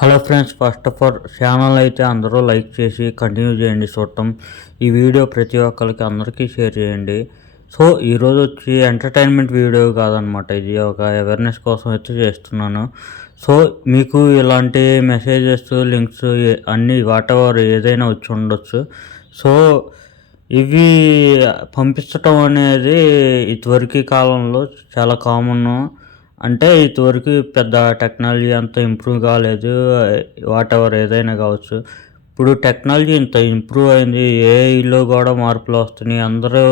Hello friends, first of all channel అయితే అందరూ like చేసి కంటిన్యూ చేయండి చూడటం. ఈ వీడియో ప్రతి ఒక్కరికి అందరికీ షేర్ చేయండి. సో ఈరోజు వచ్చి ఎంటర్టైన్మెంట్ వీడియో కాదనమాట, ఇది ఒక అవేర్నెస్ కోసం అయితే చేస్తున్నాను. సో మీకు ఇలాంటి మెసేజెస్, లింక్స్ అన్నీ వాటెవర్ ఏదైనా వచ్చి ఉండొచ్చు. సో ఇవి పంపించటం అనేది ఇదివరకు కాలంలో చాలా కామన్. అంటే ఇదివరకు పెద్ద టెక్నాలజీ అంత ఇంప్రూవ్ కాలేదు, వాటెవర్ ఏదైనా కావచ్చు. ఇప్పుడు టెక్నాలజీ ఇంత ఇంప్రూవ్ అయింది, ఏఐలో కూడా మార్పులు వస్తున్నాయి. అందరూ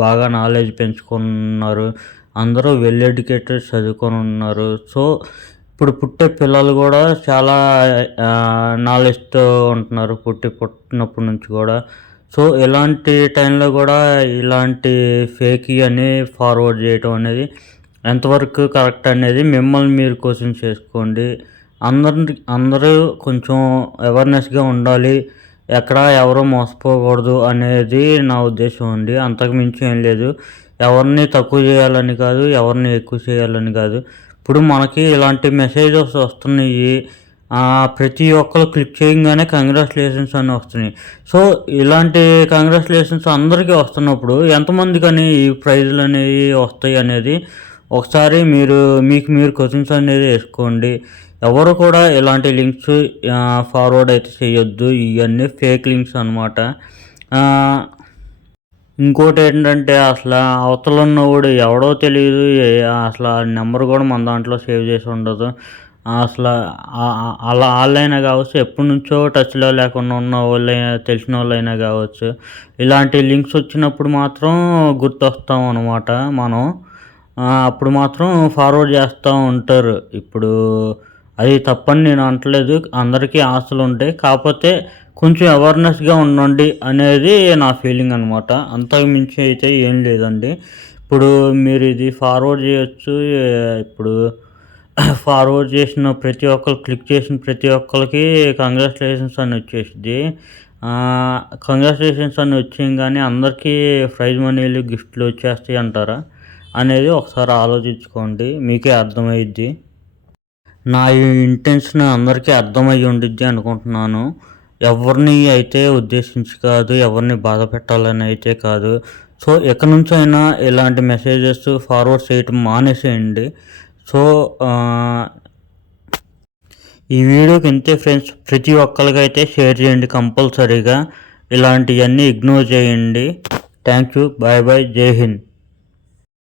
బాగా నాలెడ్జ్ పెంచుకున్నారు, అందరూ వెల్ ఎడ్యుకేటెడ్ చదువుకొని ఉన్నారు. సో ఇప్పుడు పుట్టే పిల్లలు కూడా చాలా నాలెడ్జ్తో ఉంటున్నారు పుట్టినప్పటి నుంచి కూడా. సో ఇలాంటి టైంలో కూడా ఇలాంటి ఫేక్ అని ఫార్వర్డ్ చేయటం అనేది ఎంతవరకు కరెక్ట్ అనేది మిమ్మల్ని మీరు క్వశ్చన్ చేసుకోండి. అందరూ కొంచెం అవేర్నెస్గా ఉండాలి, ఎక్కడ ఎవరో మోసపోకూడదు అనేది నా ఉద్దేశం అండి. అంతకు మించి ఏం లేదు. ఎవరిని తక్కువ చేయాలని కాదు, ఎవరిని ఎక్కువ చేయాలని కాదు. ఇప్పుడు మనకి ఇలాంటి మెసేజెస్ వస్తున్నాయి, ప్రతి ఒక్కరు క్లిక్ చేయగానే కంగ్రాచులేషన్స్ అని వస్తున్నాయి. సో ఇలాంటి కంగ్రాచులేషన్స్ అందరికీ వస్తున్నప్పుడు ఎంతమందికి అని ఈ ప్రైజులు అనేవి వస్తాయి అనేది ఒకసారి మీకు మీరు క్వశ్చన్స్ అనేది వేసుకోండి. ఎవరు కూడా ఇలాంటి లింక్స్ ఫార్వర్డ్ అయితే చేయొద్దు, ఇవన్నీ ఫేక్ లింక్స్ అనమాట. ఇంకోటి ఏంటంటే అసలు అవతల ఉన్నవాడు ఎవడో తెలియదు, అసలు నెంబర్ కూడా మన దాంట్లో సేవ్ చేసి ఉండదు. అసలు అలా వాళ్ళైనా కావచ్చు, ఎప్పటి నుంచో టచ్లో లేకుండా ఉన్న వాళ్ళైనా, తెలిసిన వాళ్ళైనా కావచ్చు. ఇలాంటి లింక్స్ వచ్చినప్పుడు మాత్రం గుర్తొస్తాం అనమాట మనం. అప్పుడు మాత్రం ఫార్వర్డ్ చేస్తూ ఉంటారు. ఇప్పుడు అది తప్పని నేను అంటలేదు, అందరికీ ఆశలు ఉంటాయి. కాకపోతే కొంచెం అవేర్నెస్గా ఉండండి అనేది నా ఫీలింగ్ అనమాట. అంతకు మించి అయితే ఏం లేదండి. ఇప్పుడు మీరు ఇది ఫార్వర్డ్ చేయొచ్చు. ఇప్పుడు ఫార్వర్డ్ చేసిన ప్రతి ఒక్కరు, క్లిక్ చేసిన ప్రతి ఒక్కరికి కంగ్రాచులేషన్స్ అని వచ్చేసింది. కంగ్రాచులేషన్స్ అని వచ్చింది, కానీ అందరికీ ప్రైజ్ మనీలు, గిఫ్ట్లు వచ్చేస్తాయి అంటారా అనేది ఒకసారి ఆలోచించుకోండి, మీకే అర్థమైద్ది. నా ఇంటెన్షన్ అందరికీ అర్థమయ్యి ఉండిద్ది అనుకుంటున్నాను. ఎవరిని అయితే ఉద్దేశించి కాదు, ఎవరిని బాధ పెట్టాలని అయితే కాదు. సో ఎక్కడి నుంచైనా ఇలాంటి మెసేజెస్ ఫార్వర్డ్ చేయటం మానేసేయండి. సో ఈ వీడియోకి ఇంతే ఫ్రెండ్స్. ప్రతి ఒక్కరికైతే షేర్ చేయండి కంపల్సరీగా. ఇలాంటివన్నీ ఇగ్నోర్ చేయండి. థ్యాంక్ యూ, బాయ్ బాయ్, జై హింద్.